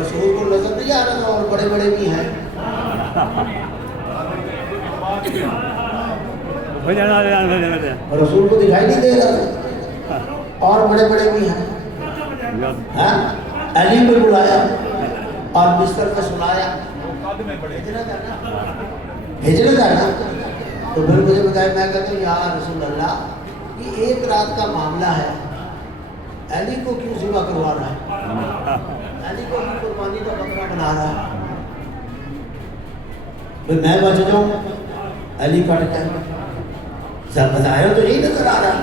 رسول کو نظر نہیں آ رہا تھا اور بڑے بڑے بھی ہیں. رسول کو دکھائی نہیں دے رہا اور بڑے بڑے بھی ہیں. علی کو بلایا اور بستر میں سلایا. ہجرت ہے نا. تو پھر مجھے بتایا, میں کہتا ہوں یا رسول اللہ یہ ایک رات کا معاملہ ہے, علی کو کیوں ذبح کروا رہا ہے, علی کو بھی قربانی کا بکرا بنا رہا ہے. پھر میں بچ جاؤں, علی کٹ جائے. سب بتایا تو یہی نظر آ رہا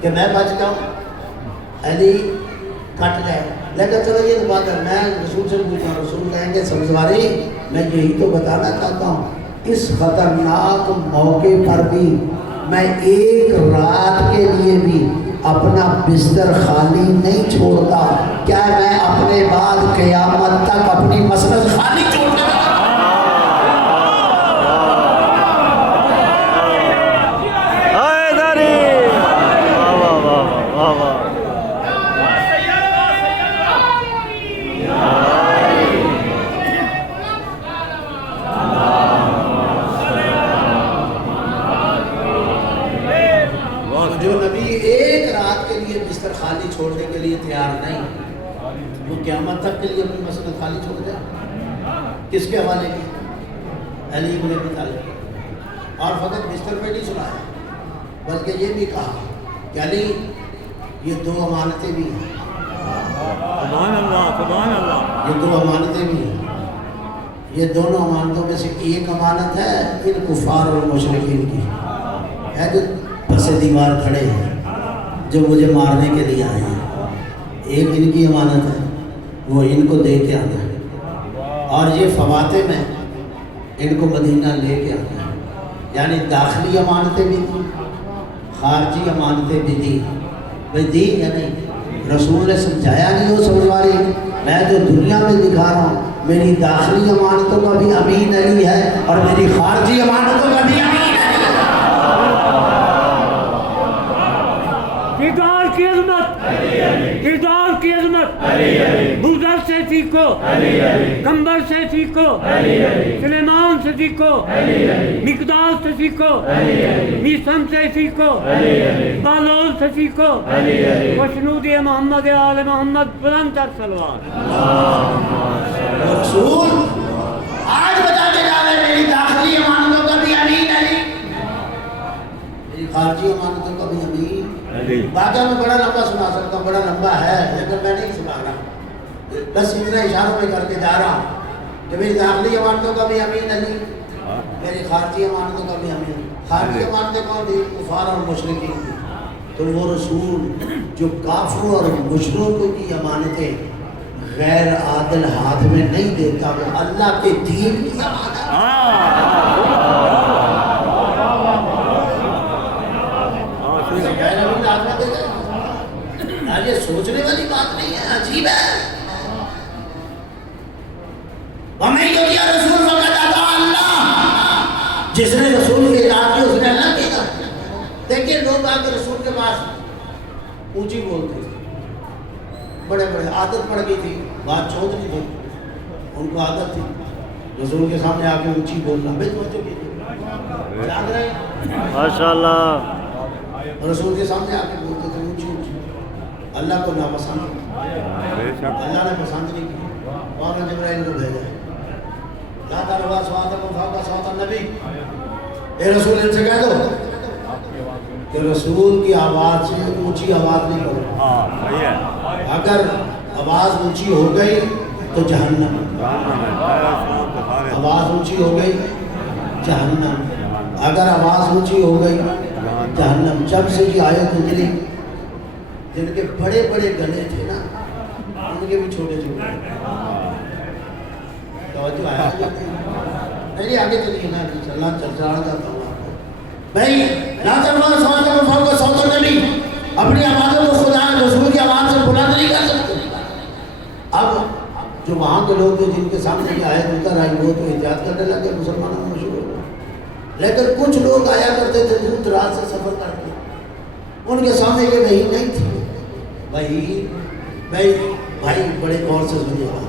کہ میں بچ جاؤں, علی کٹ جائے. لیکن چلو یہ تو بات ہے, میں رسول سے پوچھا, رسول کہیں گے سبزواری میں یہی تو بتانا چاہتا ہوں اس خطرناک موقع پر بھی میں ایک رات کے لیے بھی اپنا بستر خالی نہیں چھوڑتا. کیا میں اپنے بعد قیامت تک اپنی مسند خالی چھوڑتا؟ جو نبی ایک رات کے لیے بستر خالی چھوڑنے کے لیے تیار نہیں, وہ قیامت تک کے لیے اپنی مسند خالی چھوڑ دیا. کس کے حوالے کی؟ علی بن ابی طالب. اور فقط بستر پہ نہیں سنایا بلکہ یہ بھی کہا کہ علی یہ دو امانتیں بھی ہیں. سبحان اللہ, سبحان اللہ. یہ دو امانتیں بھی ہیں. یہ دونوں امانتوں میں سے ایک امانت ہے ان کفار اور مشرکین کی ہے جو پس دیوار کھڑے ہیں, جو مجھے مارنے کے لیے آئے ہیں. ایک ان کی امانت ہے, وہ ان کو دے کے آنا ہے, اور یہ فواتح میں ان کو مدینہ لے کے آنا ہے. یعنی داخلی امانتیں بھی تھیں, خارجی امانتیں بھی تھیں. بھائی دی یا نہیں؟ رسول نے سمجھایا نہیں ہو سمجھواری, میں جو دنیا میں دکھا رہا ہوں میری داخلی امانتوں کا بھی امین علی ہے اور میری خارجی امانتوں کا بھی امین علی ہے. کردار کی عظمت, کردار کی عظمت, بوذر سے سیکھو, کمبر سے سیکھو, سلیمان سے سیکھو, مقداد سے سیکھو, میثم سے سیکھو, بالول سے سیکھو. وشنود محمد آل محمد بلند تر سلوات. رسول آج بتاتے جا رہے ہیں میری داخلی امانتوں کا بھی امین علی, میری خارجی امانتوں کا بھی امین. واقعہ میں بڑا لمبا سنا سکتا ہوں, بڑا لمبا ہے لیکن میں نہیں سنا رہا, بس اتنا اشاروں میں کر کے جا رہا ہوں کہ میری داخلی امانتوں کا بھی امین علی, میری خارجی امانتوں کا بھی امین. خارجی امانتیں کون تھی؟ کفار اور مشرکین تھی. تو وہ رسول جو کافروں اور مشرکوں کی امانتیں غیر عادل ہاتھ میں نہیں دیتا, وہ اللہ کے دین کی امانت. یہ سوچنے والی بات نہیں ہے, عجیب ہے. وَمَن يُطِعِ الرَّسُولَ فَقَدْ أَطَاعَ اللَّهَ, جس نے رسول کی اطاعت کی اس نے اللہ کی اطاعت. دیکھیے لوگ آ کے رسول کے پاس اونچی بولتے تھے, بڑے بڑے عادت پڑ گئی تھی, بات چھوٹ نہیں تھی, ان کو عادت تھی رسول کے سامنے آ کے اونچی بولنا. بے توجہ کیجیے, جاگ رہے ہیں ماشاءاللہ. رسول کے سامنے آ کے بولتے تھے اونچی اونچی. اللہ کو ناپسند, اللہ نے پسند نہیں کی, اور نے جبرائیل کو بھیجا لا ترفعوا أصواتكم فوق صوت النبی. اے رسول ان سے کہہ دو کہ رسول کی آواز سے اونچی آواز نہیں کرو. اگر آواز اونچی ہو گئی تو جہنم, آواز اونچی ہو گئی جہنم, اگر آواز اونچی ہو گئی جہنم. جب سے یہ آیت اتری جن کے بڑے بڑے گلے تھے نا ان کے بھی چھوٹے چھوٹے. توجہ آیا نہیں؟ آگے چلیے نا, اللہ چلتا جاتا ہوں آپ کو. بھائی لا ترفعوا أصواتكم فوق صوت النبی, اپنی آوازوں کو خدا رسول کی آواز سے بلند نہیں کر سکتے. اب جو وہاں کے لوگ جو جن کے سامنے یہ آیت اتر آئی وہ تو احتیاط کرنے لگے, مسلمانوں میں شروع ہو. لیکن کچھ لوگ آیا کرتے تھے دور دراز سے سفر کر کے, ان کے سامنے یہ وحی نہیں تھی. بھائی بھائی بڑے غور سے سنیے بات,